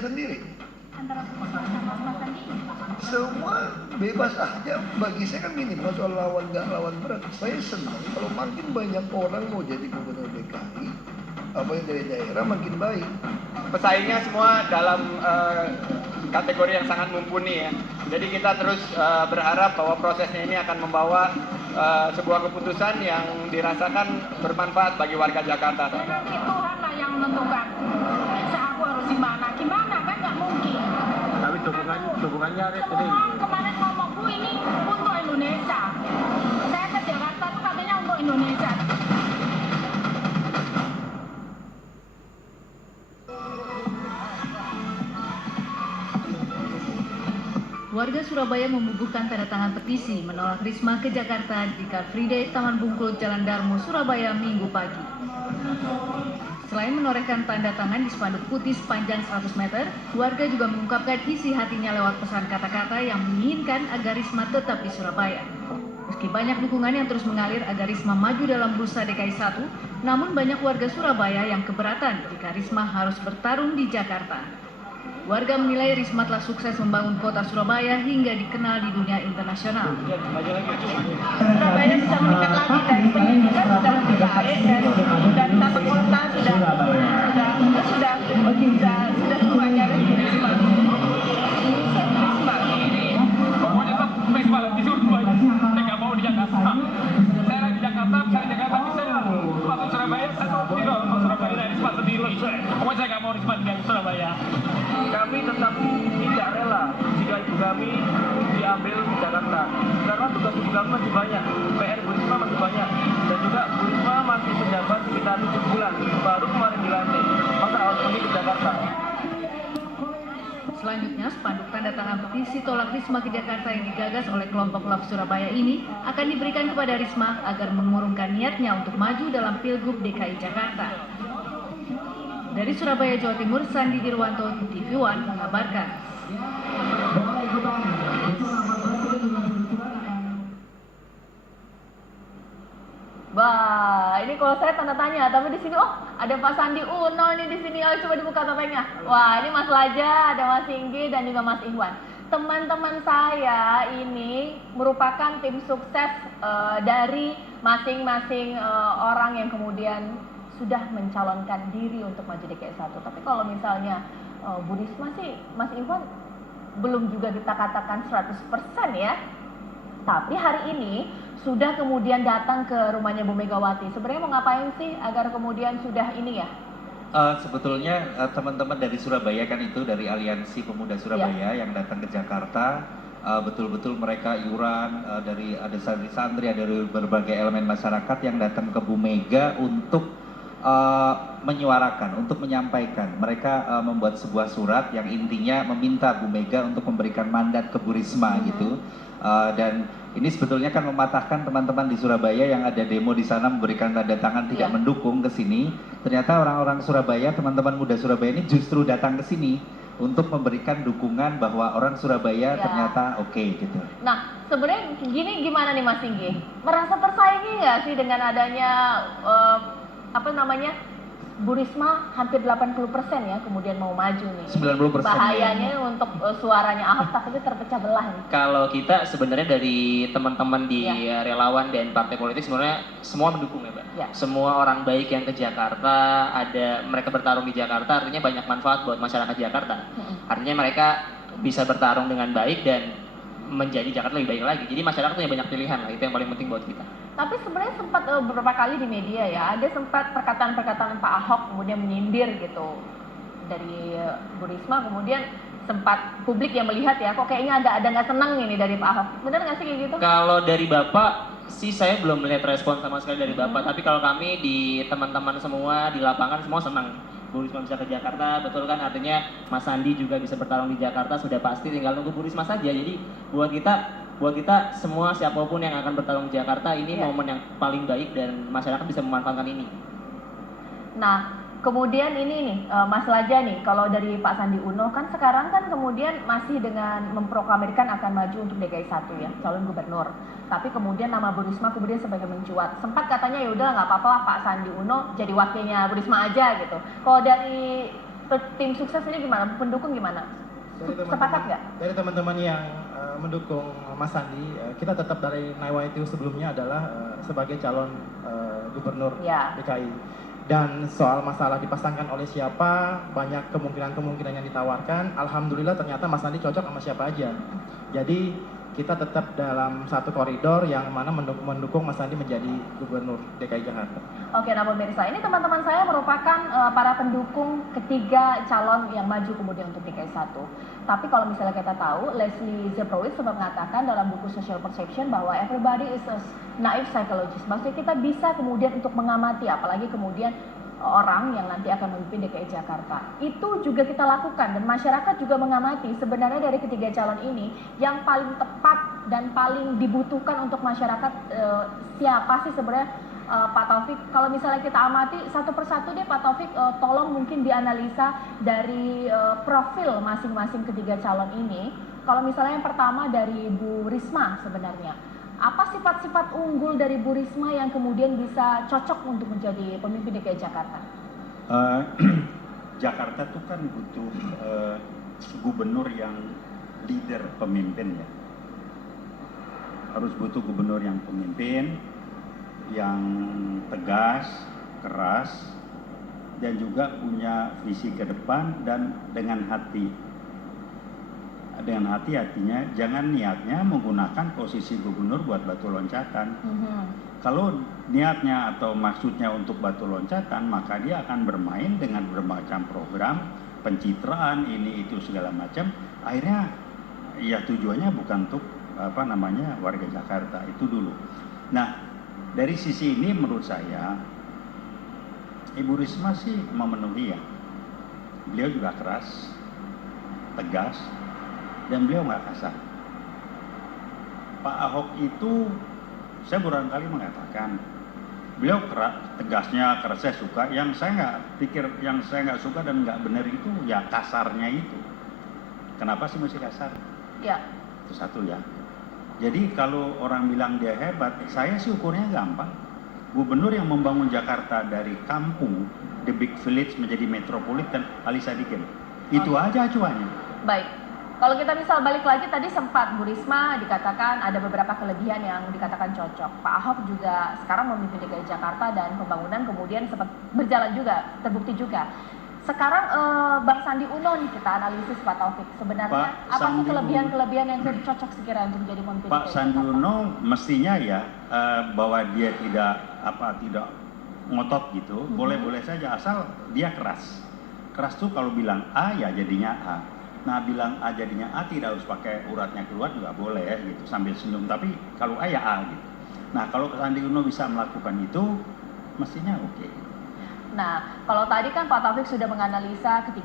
sendiri. Antara sama Mas Sandi? Semua bebas aja. Bagi saya kan minimal soal lawan nggak lawan berat. Saya senang kalau makin banyak orang mau jadi gubernur DKI, apa yang dari daerah makin baik. Pesaingnya semua dalam kategori yang sangat mumpuni ya. Jadi kita terus berharap bahwa prosesnya ini akan membawa sebuah keputusan yang dirasakan bermanfaat bagi warga Jakarta. Nanti Tuhan lah yang menentukan. Aku harus gimana kan nggak mungkin. Tapi dukungannya Semua kemarin ngomong Bu ini untuk Indonesia. Saya ke Jakarta tuh katanya untuk Indonesia. Warga Surabaya membubuhkan tanda tangan petisi menolak Risma ke Jakarta di Car Free Day Taman Bungkul Jalan Darmo, Surabaya, Minggu pagi. Selain menorehkan tanda tangan di spanduk putih sepanjang 100 meter, warga juga mengungkapkan isi hatinya lewat pesan kata-kata yang menginginkan agar Risma tetap di Surabaya. Meski banyak dukungan yang terus mengalir agar Risma maju dalam bursa DKI 1, namun banyak warga Surabaya yang keberatan jika Risma harus bertarung di Jakarta. Warga menilai Risma telah sukses membangun kota Surabaya hingga dikenal di dunia internasional. Surabaya bisa meningkat lagi dari pendidikan sudah lebih baik dan tata kota sudah semuanya Risma. Pokoknya tetap festival disuruh semuanya. Saya nggak mau di Jakarta. Saya lagi di Jakarta, bisa di Jakarta, bisa masuk Surabaya, saya tidak mau Surabaya dari Risma sendiri. Pokoknya saya nggak mau Risma di Surabaya. Kami tetap tidak rela jika ibu kami diambil di Jakarta. Karena tugas ibu kami masih banyak, PR Bu Risma masih banyak. Dan juga Bu Risma masih menjabat sekitar 7 bulan, baru kemarin dilantik. Masa harus pergi ke Jakarta? Selanjutnya, spanduk tanda tangan petisi tolak Risma ke Jakarta yang digagas oleh kelompok Love Surabaya ini akan diberikan kepada Risma agar mengurungkan niatnya untuk maju dalam Pilgub DKI Jakarta. Dari Surabaya, Jawa Timur, Sandi Dirwanto, TV One mengabarkan. Wah, ini kalau saya tanda tanya, tapi di sini ada Pak Sandi Uno nih di sini. Coba dibuka topengnya. Wah, ini Mas Laja, ada Mas Singgi dan juga Mas Ihwan. Teman-teman saya ini merupakan tim sukses dari masing-masing orang yang kemudian sudah mencalonkan diri untuk maju DKI 1. Tapi kalau misalnya Bu Risma sih, Mas Ihwan belum juga kita katakan 100% ya. Tapi hari ini sudah kemudian datang ke rumahnya Bu Megawati. Sebenarnya mau ngapain sih agar kemudian sudah ini ya? Sebetulnya teman-teman dari Surabaya kan itu dari Aliansi Pemuda Surabaya yang datang ke Jakarta, betul-betul mereka iuran dari ada santri-santri, ada dari berbagai elemen masyarakat yang datang ke Bu Mega untuk menyuarakan, untuk menyampaikan. Mereka membuat sebuah surat yang intinya meminta Bu Mega untuk memberikan mandat ke Bu Risma gitu. Dan ini sebetulnya kan mematahkan teman-teman di Surabaya yang ada demo di sana memberikan tanda tangan tidak mendukung ke sini. Ternyata orang-orang Surabaya, teman-teman muda Surabaya ini justru datang ke sini untuk memberikan dukungan bahwa orang Surabaya ternyata oke gitu. Nah, sebenarnya gini gimana nih Mas Singgi? Merasa tersaingi nggak sih dengan adanya Bu Risma hampir 80% ya kemudian mau maju nih. 90%. Bahayanya untuk suaranya Ahok takutnya terpecah belah nih. Kalau kita sebenarnya dari teman-teman di relawan dan partai politik sebenarnya semua mendukung ya, Mbak. Semua orang baik yang ke Jakarta, ada mereka bertarung di Jakarta, artinya banyak manfaat buat masyarakat Jakarta. Artinya mereka bisa bertarung dengan baik dan menjadi Jakarta lebih baik lagi. Jadi masyarakat punya banyak pilihan lah, itu yang paling penting buat kita. Tapi sebenarnya sempat beberapa kali di media ya, ada sempat perkataan-perkataan Pak Ahok kemudian menyindir gitu dari Bu Risma, kemudian sempat publik yang melihat ya, kok kayaknya ada nggak senang ini dari Pak Ahok. Benar nggak sih kayak gitu? Kalau dari Bapak sih saya belum melihat respon sama sekali dari Bapak, tapi kalau kami di teman-teman semua di lapangan semua senang Bu Risma bisa ke Jakarta, betul kan? Artinya Mas Sandi juga bisa bertarung di Jakarta, sudah pasti tinggal nunggu Bu Risma saja. Jadi buat kita semua siapapun yang akan bertarung di Jakarta ini momen yang paling baik dan masyarakat bisa memanfaatkan ini. Nah, kemudian ini nih Mas Laja nih, kalau dari Pak Sandi Uno kan sekarang kan kemudian masih dengan memproklamirkan akan maju untuk DKI 1 ya, calon gubernur. Tapi kemudian nama Bu Risma kemudian sebagai mencuat. Sempat katanya ya udah nggak apa-apa Pak Sandi Uno jadi wakilnya Bu Risma aja gitu. Kalau dari tim sukses ini gimana? Pendukung gimana? Sepakat nggak? Dari teman-teman yang mendukung Mas Sandi, kita tetap dari Naywaiti sebelumnya adalah sebagai calon gubernur DKI. Dan soal masalah dipasangkan oleh siapa, banyak kemungkinan-kemungkinan yang ditawarkan. Alhamdulillah ternyata Mas Sandi cocok sama siapa aja. Jadi kita tetap dalam satu koridor yang mana mendukung Mas Sandi menjadi gubernur DKI Jakarta. Oke, nah pemirsa, ini teman-teman saya merupakan para pendukung ketiga calon yang maju kemudian untuk DKI 1. Tapi kalau misalnya kita tahu, Leslie Zebrowitz sempat mengatakan dalam buku Social Perception bahwa everybody is a naive psychologist. Maksudnya kita bisa kemudian untuk mengamati, apalagi kemudian orang yang nanti akan memimpin DKI Jakarta. Itu juga kita lakukan dan masyarakat juga mengamati sebenarnya dari ketiga calon ini yang paling tepat dan paling dibutuhkan untuk masyarakat siapa sih sebenarnya Pak Taufik. Kalau misalnya kita amati satu persatu deh Pak Taufik, tolong mungkin dianalisa dari profil masing-masing ketiga calon ini. Kalau misalnya yang pertama dari Bu Risma sebenarnya. Apa sifat-sifat unggul dari Bu Risma yang kemudian bisa cocok untuk menjadi pemimpin DKI Jakarta? Jakarta tuh kan butuh gubernur yang leader, pemimpin ya. Harus butuh gubernur yang pemimpin, yang tegas, keras, dan juga punya visi ke depan dan dengan hati. Dengan hati-hatinya, jangan niatnya menggunakan posisi gubernur buat batu loncatan. Kalau niatnya atau maksudnya untuk batu loncatan, maka dia akan bermain dengan bermacam program, pencitraan, ini itu segala macam. Akhirnya ya tujuannya bukan untuk warga Jakarta, itu dulu. Nah, dari sisi ini menurut saya, Ibu Risma sih memenuhi ya. Beliau juga keras, tegas, dan beliau nggak kasar. Pak Ahok itu, saya berulang kali mengatakan, beliau tegasnya, kerasnya suka. Yang saya nggak suka dan nggak benar itu ya kasarnya itu. Kenapa sih mesti kasar? Ya. Itu satu ya. Jadi kalau orang bilang dia hebat, saya sih ukurnya gampang. Gubernur yang membangun Jakarta dari kampung, the big village menjadi metropolitan, Ali Sadikin. Itu aja acuannya. Baik. Kalau kita misal balik lagi tadi sempat Bu Risma dikatakan ada beberapa kelebihan yang dikatakan cocok. Pak Ahok juga sekarang memimpin DKI Jakarta dan pembangunan kemudian sempat berjalan juga, terbukti juga. Sekarang Bang Sandi Uno nih kita analisis Pak Taufik. Sebenarnya apa sih kelebihan-kelebihan yang cocok sekiranya untuk menjadi pemimpin DKI Jakarta? Pak Sandi Uno mestinya ya bahwa dia tidak ngotot gitu, boleh-boleh saja asal dia keras. Keras tuh kalau bilang A ya jadinya A. Nah bilang A jadinya A tidak harus pakai uratnya keluar juga boleh ya gitu sambil senyum, tapi kalau A ya A gitu. Nah kalau Sandi Uno bisa melakukan itu mestinya oke. Nah kalau tadi kan Pak Taufik sudah menganalisa ketiga